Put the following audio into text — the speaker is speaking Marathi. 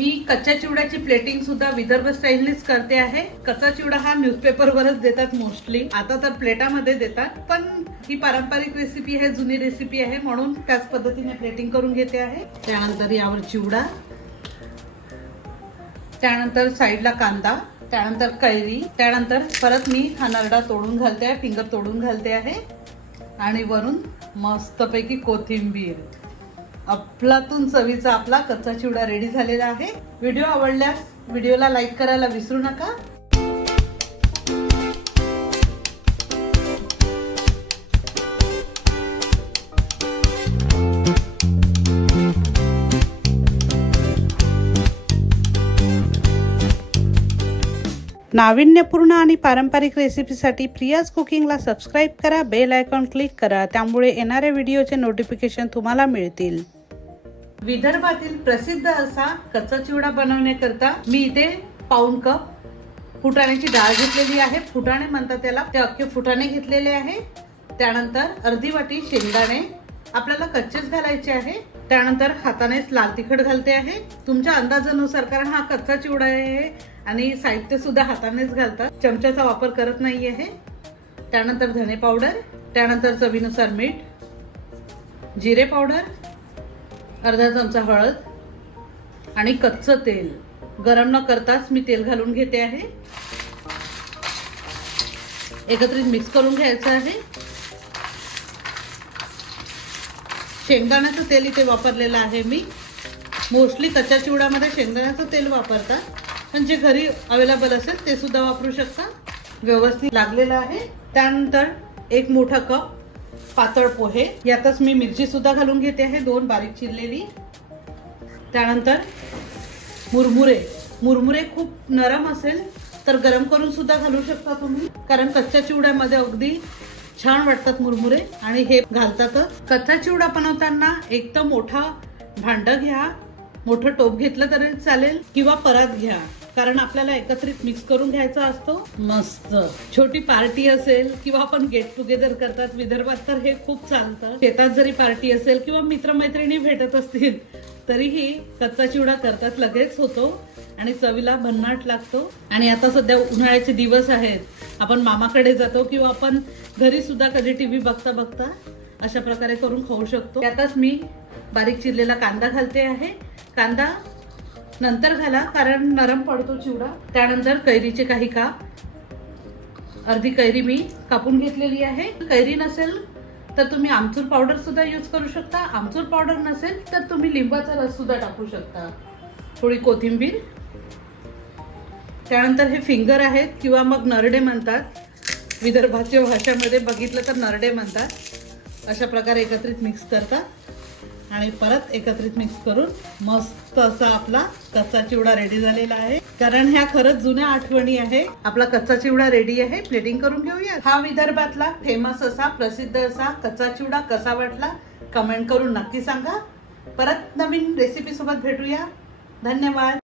मी कच्च्या चिवड्याची प्लेटिंग सुद्धा विदर्भ स्टाईलनीच करते आहे. कच्चा चिवडा हा न्यूजपेपर वरच देतात मोस्टली आता तर प्लेटामध्ये देतात पण ही पारंपरिक रेसिपी आहे जुनी रेसिपी आहे म्हणून त्याच पद्धतीने प्लेटिंग करून घेते आहे. त्यानंतर यावर चिवडा त्यानंतर साईडला कांदा त्यानंतर कैरी त्यानंतर परत मी हा नरडा तोडून घालते आहे फिंगर तोडून घालते आहे. आणि वरून मस्तपैकी कोथिंबीर. अफलातून चवीचा आपला कच्चा चिवडा रेडी झालेला आहे. व्हिडिओ आवडल्यास व्हिडिओला लाईक करायला विसरू नका. नाविन्यपूर्ण आणि पारंपरिक रेसिपीसाठी प्रियाज कुकिंगला सबस्क्राईब करा बेल आयकॉन क्लिक करा. त्यामुळे येणाऱ्या व्हिडिओचे नोटिफिकेशन तुम्हाला मिळतील. विदर्भातील प्रसिद्ध असा कच्चा चिवडा बनवण्याकरता मी इथे पाऊन कप फुटाण्याची डाळ घेतलेली आहे. फुटाणे म्हणतात त्याला. ते अख्खे फुटाणे घेतलेले आहे. त्यानंतर अर्धी वाटी शेंगदाणे आपल्याला कच्चेच घालायचे आहे. त्यानंतर हातानेच लाल तिखट घालते आहे. तुमच्या अंदाजानुसार कारण हा कच्चा चिवडा आहे आणि साहित्य सुद्धा हातानेच घालतात. चमच्याचा वापर करत नाही आहे. त्यानंतर धने पावडर त्यानंतर चवीनुसार मीठ जिरे पावडर अर्धा चमचा हळद आणि कच्चं तेल. गरम न करताच मी तेल घालून घेते आहे. एकत्रित मिक्स करून घ्यायचं आहे. शेंगदाण्याचं तेल इथे वापरलेलं आहे मी. मोस्टली कच्च्या चिवडामध्ये शेंगदाण्याचं तेल वापरतात. पण जे घरी अवेलेबल असेल ते सुद्धा वापरू शकता. व्यवस्थित लागलेलं आहे. त्यानंतर एक मोठा कप पातळ पोहे. यातच मी मिरची सुद्धा घालून घेते आहे दोन बारीक चिरलेली. त्यानंतर मुरमुरे. मुरमुरे खूप नरम असेल तर गरम करून सुद्धा घालू शकता तुम्ही. कारण कच्च्या चिवड्यामध्ये अगदी छान वाटतात मुरमुरे. आणि हे घालतातच. कच्चा चिवडा बनवताना एक तर मोठा भांड घ्या. मोठं टोप घेतलं तरी चालेल किंवा परत घ्या. कारण आपल्याला एकत्रित मिक्स करून घ्यायचा असतो. मस्त. छोटी पार्टी असेल किंवा आपण गेट टुगेदर करतात विदर्भात तर हे खूप चालतं. शेतात जरी पार्टी असेल किंवा मित्रमैत्रिणी भेटत असतील तरीही कच्चा चिवडा करतात लगेच होतो. आणि चवीला भन्नाट लागतो. आणि आता सध्या उन्हाळ्याचे दिवस आहेत. आपण मामाकडे जातो किंवा आपण घरी सुद्धा कधी टीव्ही बघता बघता अशा प्रकारे करून खाऊ शकतो. त्यातच मी बारीक चिरलेला कांदा घालते आहे. कांदा नंतर घाला कारण नरम पडतो चिवडा. त्यानंतर कैरीचे काही काप अर्धी कैरी मी कापून घेतलेली आहे. कैरी नसेल तर तुम्ही आमचूर पावडर सुद्धा यूज करू शकता. आमचूर पावडर नसेल तर तुम्ही लिंबाचा रस सुद्धा टाकू शकता. थोडी कोथिंबीर. त्यानंतर हे फिंगर आहेत किंवा मग नरडे म्हणतात. विदर्भाच्या भाषेमध्ये बघितलं तर नरडे म्हणतात. अशा प्रकारे एकत्रित मिक्स करतात आणि परत एकत्रित मिक्स करून मस्त असा आपला कच्चा चिवडा रेडी झालेला आहे. कारण ह्या खरंच जुन्या आठवणी आहे. आपला कच्चा चिवडा रेडी आहे. प्लेटिंग करून घेऊया. हा विदर्भातला फेमस असा प्रसिद्ध असा कच्चा चिवडा कसा वाटला कमेंट करून नक्की सांगा. परत नवीन रेसिपी सोबत भेटूया. धन्यवाद.